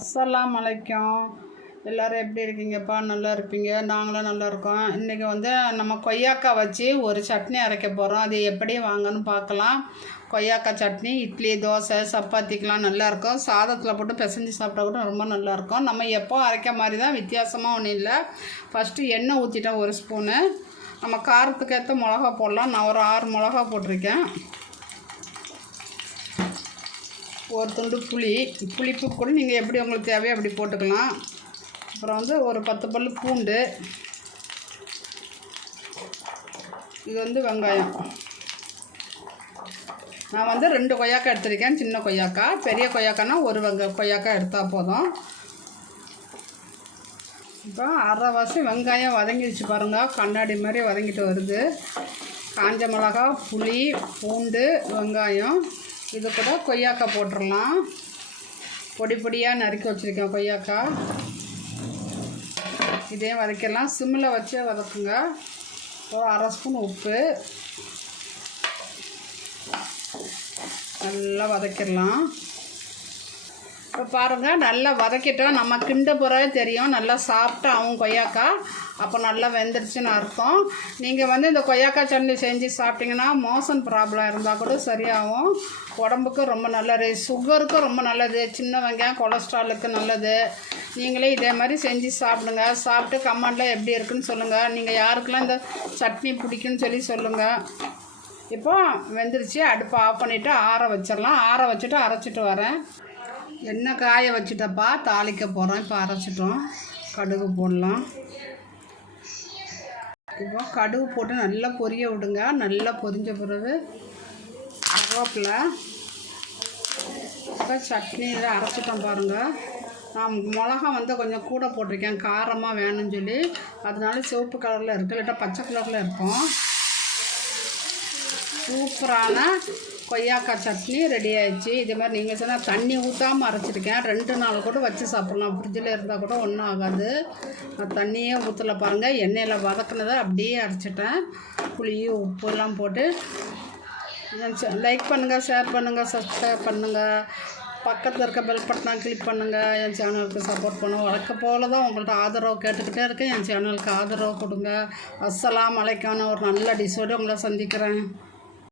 அஸ்ஸலாம் வலைக்கம் எல்லோரும் எப்படி இருக்கீங்கப்பா? நல்லா இருப்பீங்க? நாங்களும் நல்லா இருக்கோம். இன்றைக்கி வந்து நம்ம கொய்யாக்காய் வச்சு ஒரு சட்னி அரைக்க போகிறோம் அது எப்படி வாங்கன்னு பார்க்கலாம். கொய்யாக்காய் சட்னி இட்லி தோசை சப்பாத்திக்கெலாம் நல்லாயிருக்கும் சாதத்தில் போட்டு பிசைஞ்சு சாப்பிட்டா கூட ரொம்ப நல்லாயிருக்கும் நம்ம எப்போ அரைக்க மாதிரி தான் வித்தியாசமாக ஒன்றும் இல்லை. ஃபஸ்ட்டு எண்ணெய் ஊற்றிட்டேன் ஒரு ஸ்பூனு நம்ம காரத்துக்கு ஏற்ற மிளகா போடலாம். நான் ஒரு ஆறு மிளகா போட்டிருக்கேன். ஒரு துண்டு புளி புளிப்பு கூட நீங்கள் எப்படி உங்களுக்கு தேவையோ அப்படி போட்டுக்கலாம். அப்புறம் வந்து ஒரு பத்து பல் பூண்டு. இது வந்து வெங்காயம். நான் வந்து ரெண்டு கொய்யாக்காய் எடுத்திருக்கேன் சின்ன கொய்யாக்காய். பெரிய கொய்யாக்காய்னா ஒரு வெங்க கொய்யாக்காய் எடுத்தால் போதும். இப்போ அரை வாசி வெங்காயம் வதங்கிடுச்சு பாருங்கள் கண்ணாடி மாதிரி வதங்கிட்டு வருது. காஞ்ச மிளகா புளி பூண்டு வெங்காயம். இது கூட கொய்யாக்காய் போட்டுடலாம் பொடி பொடியாக நறுக்கி வச்சுருக்கேன் கொய்யாக்காய் இதே வதக்கலாம் சிம்மில் வச்சே வதக்குங்க. ஒரு அரை ஸ்பூன் உப்பு. நல்லா வதக்கிடலாம். இப்போ பாருங்கள் நல்லா வதக்கிட்டோம் நம்ம கிண்ட பிறகு தெரியும். நல்லா சாப்பிட்டாவும் கொய்யாக்காய் அப்போ நல்லா வெந்துருச்சுன்னு அர்த்தம். நீங்கள் வந்து இந்த கொய்யாக்காய் சட்னி செஞ்சு சாப்பிட்டிங்கன்னா மோசன் ப்ராப்ளம் இருந்தால் கூட சரியாகும். உடம்புக்கு ரொம்ப நல்லது. சுகருக்கும் ரொம்ப நல்லது. சின்ன வெங்காயம் கொலஸ்ட்ராலுக்கு நல்லது. நீங்களே இதே மாதிரி செஞ்சு சாப்பிடுங்க. சாப்பிட்டு கமெண்டில் எப்படி இருக்குன்னு சொல்லுங்கள் நீங்கள் யாருக்கெல்லாம் இந்த சட்னி பிடிக்குன்னு சொல்லி சொல்லுங்கள் இப்போ வெந்துருச்சு. அடுப்பை ஆஃப் பண்ணிவிட்டு ஆற வச்சிடலாம். ஆற வச்சுட்டு அரைச்சிட்டு வரேன். எண்ணெய் காய வச்சுட்டப்பா? தாளிக்க போகிறோம் இப்போ அரைச்சிட்டோம். கடுகு போடலாம். இப்போ கடுகு போட்டு நல்லா பொரிய விடுங்க. நல்லா பொரிஞ்ச பிறகு கருவேப்பிலை இப்போ சட்னியில் அரைச்சிட்டோம் பாருங்கள் நான் மிளகா வந்து கொஞ்சம் கூட போட்டிருக்கேன். காரமாக வேணும்னு சொல்லி. அதனால சிவப்பு கலரில் இருக்குது இல்லாட்டா பச்சை கலரில் இருக்கும். சூப்பரான கொய்யாக்காய் சட்னி ரெடி ஆயிடுச்சு. இதே மாதிரி நீங்கள் சொன்னால் தண்ணி ஊற்றாமல் அரைச்சிருக்கேன். ரெண்டு நாள் கூட வச்சு சாப்பிட்லாம். ஃப்ரிட்ஜில் இருந்தால் கூட ஒன்றும் ஆகாது. நான் தண்ணியே ஊற்றல பாருங்கள் எண்ணெயில் வதக்குனதை அப்படியே அரைச்சிட்டேன். புளி உப்புலாம் போட்டு. லைக் பண்ணுங்கள் ஷேர் பண்ணுங்கள் சப்ஸ்கிரைப் பண்ணுங்கள் பக்கத்தில் இருக்க பெல் பட்டனை கிளிக் பண்ணுங்கள் என் சேனலுக்கு சப்போர்ட் பண்ணுவோம் வழக்க போல் தான் உங்கள்கிட்ட ஆதரவு கேட்டுக்கிட்டே இருக்கேன். என் சேனலுக்கு ஆதரவு கொடுங்க. அஸ்ஸலாம் மலைக்கான ஒரு நல்ல டிஷோடு உங்களை சந்திக்கிறேன்.